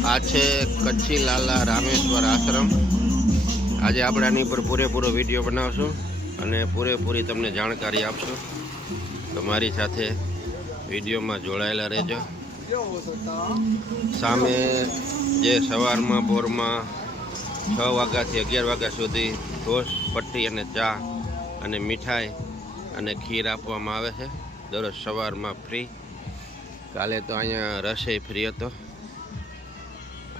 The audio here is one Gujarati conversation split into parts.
આ છે કચ્છી લાલા રામેશ્વર આશ્રમ। આજે આપણે આની પર પૂરેપૂરો વિડીયો બનાવશું અને પૂરેપૂરી તમને જાણકારી આપશું, તો મારી સાથે વિડીયોમાં જોડાયેલા રહેજો। સામે જે સવારમાં પોરમાં 6 વાગ્યાથી 11 વાગ્યા સુધી ટોસ્ટ, પટ્ટી અને ચા અને મીઠાઈ અને ખીર આપવામાં આવે છે દરરોજ સવારમાં ફ્રી। કાલે તો અહીંયા રસોઈ ફ્રી હતો।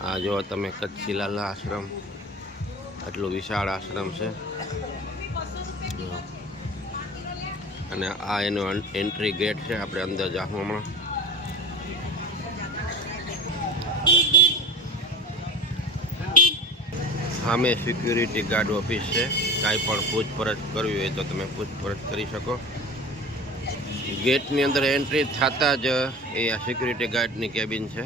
આ જો તમે કચ્છી લાલા આશ્રમ, આટલું વિશાળ આશ્રમ છે અને આ એનો એન્ટ્રી ગેટ છે। આપણે અંદર જાશું હમણાં। સામે સિક્યુરિટી ગાર્ડ ઓફિસ છે। કાંઈ પણ પૂછપરછ કરવી હોય તો તમે પૂછપરછ કરી શકો। ગેટની અંદર એન્ટ્રી થતાં જ એ આ સિક્યુરિટી ગાર્ડની કેબિન છે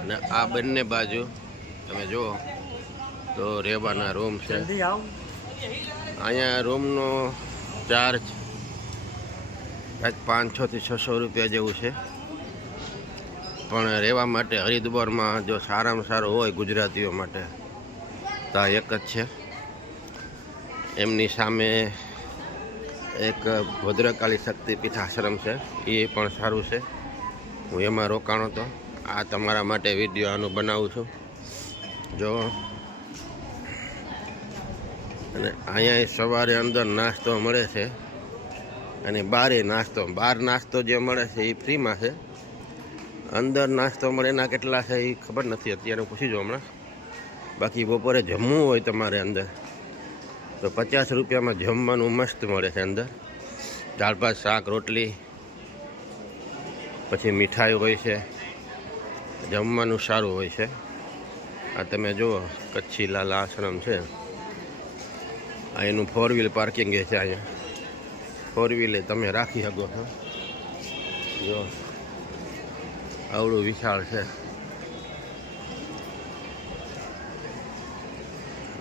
અને આ બંને બાજુ તમે જુઓ તો રહેવાના રૂમ છે। અહીંયા રૂમનો ચાર્જ કાંઈક 500 થી 600 રૂપિયા જેવું છે, પણ રહેવા માટે હરિદ્વારમાં જો સારામાં સારું હોય ગુજરાતીઓ માટે તો આ એક જ છે। એમની સામે એક ભદ્રકાળી શક્તિપીઠ આશ્રમ છે, એ પણ સારું છે। હું એમાં રોકાણો હતો। આ તમારા માટે વિડીયો આનું બનાવું છું જો। અને અહીંયા સવારે અંદર નાસ્તો મળે છે અને બારે નાસ્તો, બહાર નાસ્તો જે મળે છે એ ફ્રીમાં છે। અંદર નાસ્તો મળે એના કેટલા છે એ ખબર નથી, અત્યારે પૂછી જો હમણાં। બાકી બપોરે જમવું હોય તમારે અંદર તો 50 રૂપિયામાં જમવાનું મસ્ત મળે છે અંદર। દાળ ભાત, શાક, રોટલી, પછી મીઠાઈ હોય છે, જમવાનું સારું હોય છે। આ તમે જુઓ કચ્છી લાલા આશ્રમ છે। આ એનું 4 વ્હીલ પાર્કિંગ છે। અહીંયા 4 વ્હીલે તમે રાખી શકો છો જો, આવડું વિશાળ છે।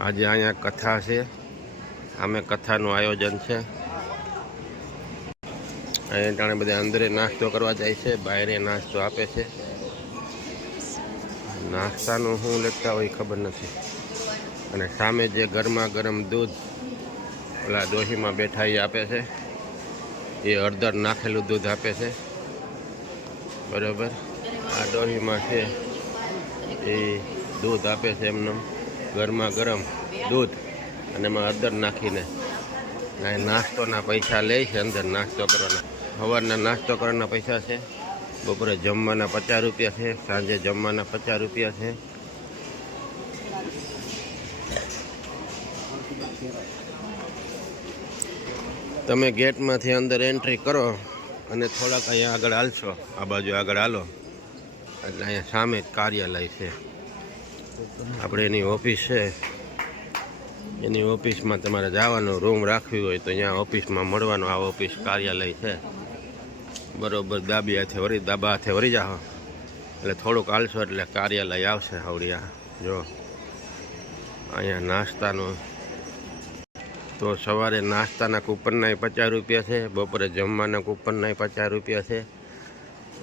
આજે અહીંયા કથા છે, આમે કથાનું આયોજન છે। અહીંયા જાણે બધા અંદરે નાસ્તો કરવા જાય છે, બહારે નાસ્તો આપે છે। નાસ્તાનું શું લેતા હોય ખબર નથી। અને સામે જે ગરમા ગરમ દૂધ ઓલા ડોહીમાં બેઠા એ આપે છે, એ હળદર નાખેલું દૂધ આપે છે બરાબર। આ ડોહીમાં છે એ દૂધ આપે છે એમને ગરમા ગરમ દૂધ, અને એમાં હળદર નાખીને નાસ્તોના પૈસા લે છે। અંદર નાસ્તો કરવાના, સવારના નાસ્તો કરવાના પૈસા છે, બપોરે જમવાના 50 રૂપિયા છે, સાંજે જમવાના 50 રૂપિયા છે। તમે ગેટમાંથી અંદર એન્ટ્રી કરો અને થોડાક અહીંયા આગળ હાલશો, આ બાજુ આગળ હાલો એટલે અહીંયા સામે જ કાર્યાલય છે। આપણે એની ઓફિસ છે, એની ઓફિસમાં તમારે જવાનું, રૂમ રાખવી હોય તો અહીંયા ઓફિસમાં મળવાનું। આ ઓફિસ કાર્યાલય છે બરાબર। ડાબા હાથે વળી જાઓ એટલે થોડુંક હાલશો એટલે કાર્યાલય આવશે આવડિયા જો। અહીંયા નાસ્તાનું તો સવારે નાસ્તાના કૂપનના 50 રૂપિયા છે, બપોરે જમવાના કૂપનના 50 રૂપિયા છે।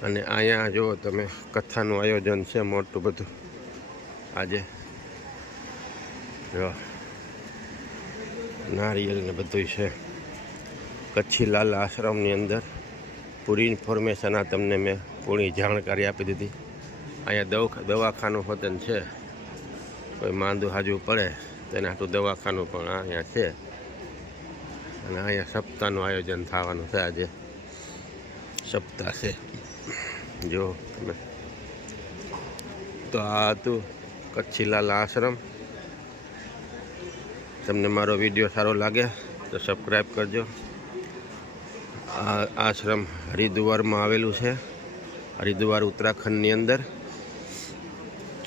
અને અહીંયા જો તમે કથાનું આયોજન છે મોટું બધું આજે જો, નારિયેલ ને બધું છે। કચ્છી લાલા આશ્રમની અંદર પૂરી ઇન્ફોર્મેશન આ તમને મેં પૂરી જાણકારી આપી દીધી। અહીંયા દવાખાનું હોતન છે, કોઈ માંદું હાજુ પડે તેને આટલું દવાખાનું પણ અહીંયા છે। અને અહીંયા સપ્તાહનું આયોજન થવાનું છે, આજે સપ્તાહ છે જો તમે। તો આ હતું કચ્છી લાલા આશ્રમ। તમને મારો વિડીયો સારો લાગે તો સબસ્ક્રાઈબ કરજો। આ આશ્રમ હરિદ્વારમાં આવેલું છે, હરિદ્વાર ઉત્તરાખંડની અંદર।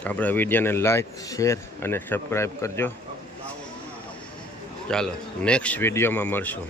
આપણા વિડીયોને લાઈક, શેર અને સબસ્ક્રાઈબ કરજો। ચાલો નેક્સ્ટ વિડીયોમાં મળશું।